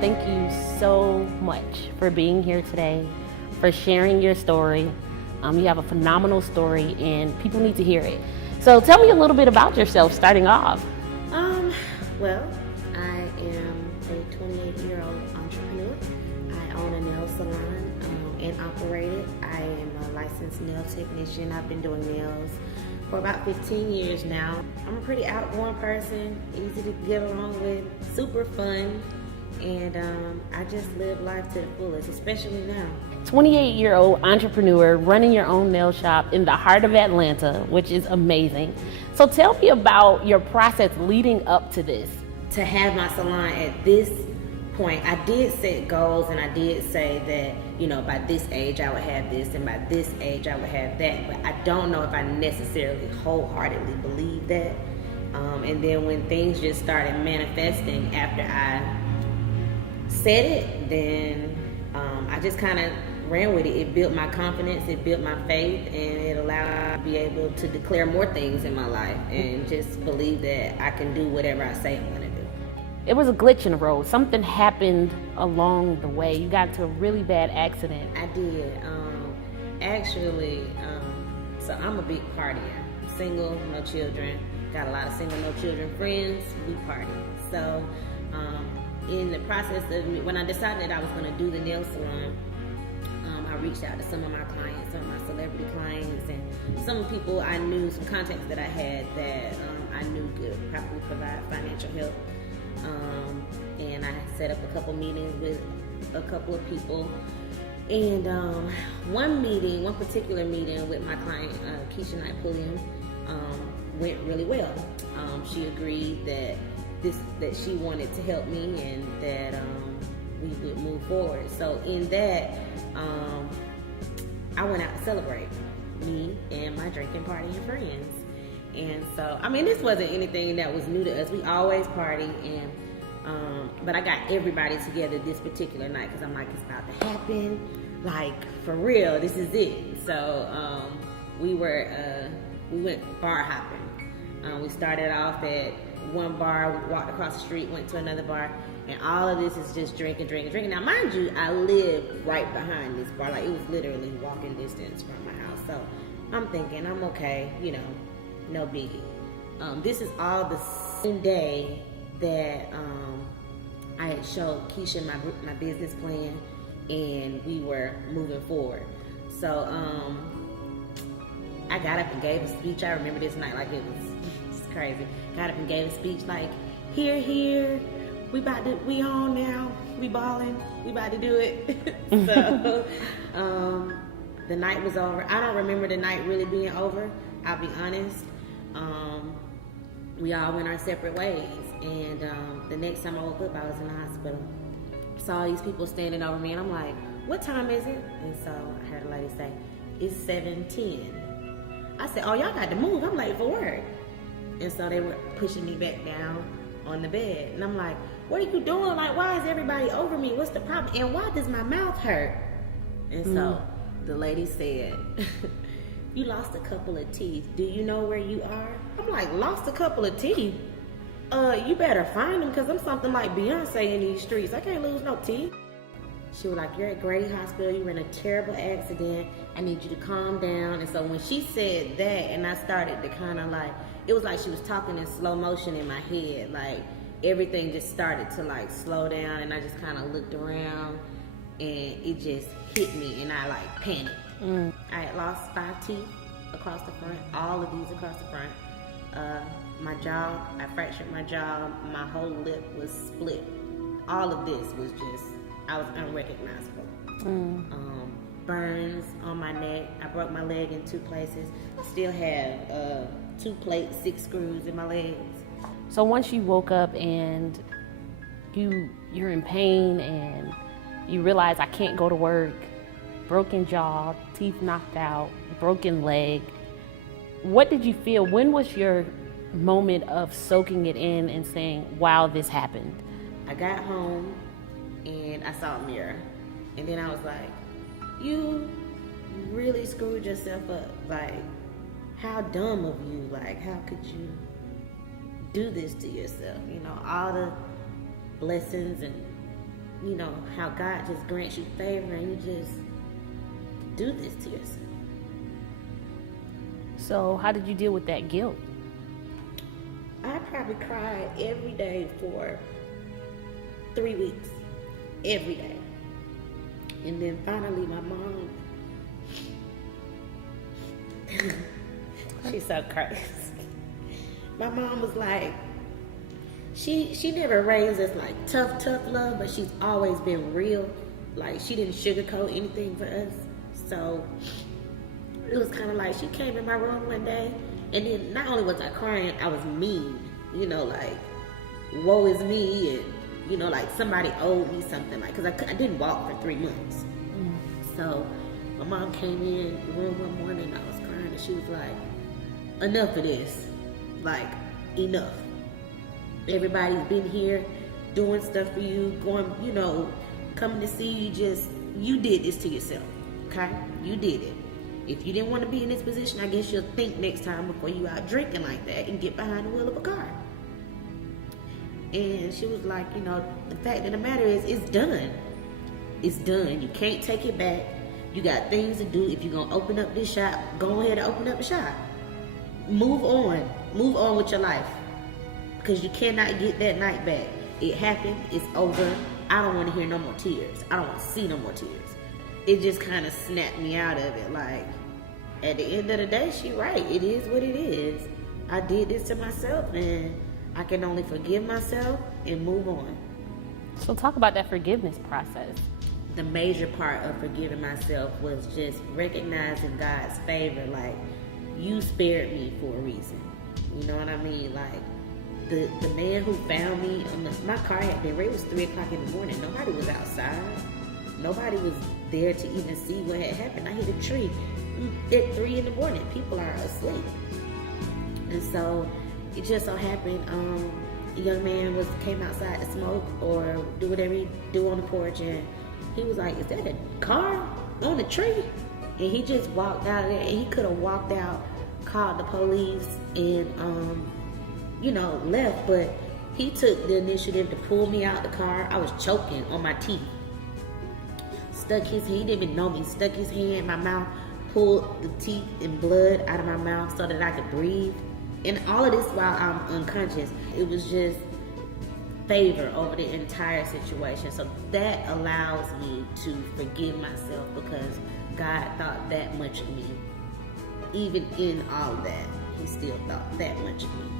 Thank you so much for being here today, for sharing your story. You have a phenomenal story and people need to hear it. So tell me a little bit about yourself starting off. Well, I am a 28-year-old entrepreneur. I own a nail salon and operate it. I am a licensed nail technician. I've been doing nails for about 15 years now. I'm a pretty outgoing person, easy to get along with, super fun, and I just live life to the fullest, especially now. 28-year-old entrepreneur running your own nail shop in the heart of Atlanta, which is amazing. So tell me about your process leading up to this. To have my salon at this point, I did set goals and I did say that, by this age I would have this and by this age I would have that, but I don't know if I necessarily wholeheartedly believe that. And then when things just started manifesting after I said it, then I just kind of ran with it. It built my confidence, it built my faith, and it allowed me to be able to declare more things in my life and just believe that I can do whatever I say I'm going to do. It was a glitch in the road. Something happened along the way. You got into a really bad accident. I did. So I'm a big partier. Single, no children. Got a lot of single, no children friends. We party. So in the process of me, when I decided that I was going to do the nail salon, I reached out to some of my clients, some of my celebrity clients, and some people I knew, some contacts that I had that I knew could probably provide financial help. And I set up a couple meetings with a couple of people. And one particular meeting with my client, Keisha Knight Pulliam, went really well. She agreed that she wanted to help me and that we would move forward. So in that, I went out to celebrate, me and my drinking party and friends. And so, this wasn't anything that was new to us. We always party, and but I got everybody together this particular night because I'm like, it's about to happen. Like, for real, this is it. So we went bar hopping. We started off at one bar, walked across the street, went to another bar, and all of this is just drinking. Now, mind you, I live right behind this bar. Like, it was literally walking distance from my house. So I'm thinking, I'm okay, no biggie. This is all the same day that I had showed Keisha my business plan, and we were moving forward. So I got up and gave a speech. I remember this night like it was crazy. Got up and gave a speech like, here, we on now, we balling, we about to do it. So the night was over. I don't remember the night really being over, I'll be honest. We all went our separate ways, and the next time I woke up, I was in the hospital. Saw these people standing over me, and I'm like, what time is it? And so I heard a lady say, it's 7:10. I said, oh, y'all got to move, I'm late for work. And so they were pushing me back down on the bed, and I'm like, what are you doing? Like, why is everybody over me? What's the problem? And why does my mouth hurt? And so the lady said, you lost a couple of teeth. Do you know where you are? I'm like, lost a couple of teeth? You better find them, because I'm something like Beyonce in these streets. I can't lose no teeth. She was like, you're at Grady Hospital. You were in a terrible accident. I need you to calm down. And so when she said that, and I started to kind of like, it was like she was talking in slow motion in my head. Like, everything just started to like slow down, and I just kind of looked around, and it just hit me, and I like panicked. I had lost 5 teeth across the front, all of these across the front. My jaw, I fractured my jaw, my whole lip was split. All of this was just, I was unrecognizable. Burns on my neck. I broke my leg in 2 places. I still have 2 plates, 6 screws in my legs. So once you woke up and you're in pain and you realize I can't go to work, broken jaw, teeth knocked out, broken leg, what did you feel? When was your moment of soaking it in and saying, wow, this happened? I got home and I saw a mirror, and then I was like, you really screwed yourself up. Like, how dumb of you. Like, how could you do this to yourself? All the blessings and you know, how God just grants you favor and you just do this to yourself. So how did you deal with that guilt? I probably cried every day for 3 weeks. Every day. And then finally my mom, she's so crazy. My mom was like, she never raised us like tough love, but she's always been real. Like, she didn't sugarcoat anything for us. So it was kind of like she came in my room one day, and then not only was I crying, I was mean. You know, like, woe is me, and, you know, like somebody owed me something. Like, because I didn't walk for 3 months. So my mom came in the room one morning, and I was crying, and she was like, enough of this. Like, enough. Everybody's been here doing stuff for you, going, you know, coming to see you. You did this to yourself, okay? You did it. If you didn't want to be in this position, I guess you'll think next time before you out drinking like that and get behind the wheel of a car. And she was like, you know, the fact of the matter is, it's done. It's done. You can't take it back. You got things to do. If you're going to open up this shop, go ahead and open up the shop. Move on. Move on with your life. Because you cannot get that night back. It happened. It's over. I don't want to hear no more tears. I don't want to see no more tears. It just kind of snapped me out of it. Like, at the end of the day, she right. It is what it is. I did this to myself, and I can only forgive myself and move on. So talk about that forgiveness process. The major part of forgiving myself was just recognizing God's favor. Like, you spared me for a reason. You know what I mean? Like, the man who found me, my car had been ready. It was 3 o'clock in the morning. Nobody was outside. Nobody was there to even see what had happened. I hit a tree at 3 in the morning. People are asleep. And so it just so happened, a young man came outside to smoke or do whatever he do on the porch, and he was like, is that a car on the tree? And he just walked out of there, and he could have walked out, called the police, and you know, left, but he took the initiative to pull me out the car. I was choking on my teeth. He didn't even know me, stuck his hand in my mouth, pulled the teeth and blood out of my mouth so that I could breathe. And all of this while I'm unconscious. It was just favor over the entire situation. So that allows me to forgive myself because God thought that much of me. Even in all of that, he still thought that much of me.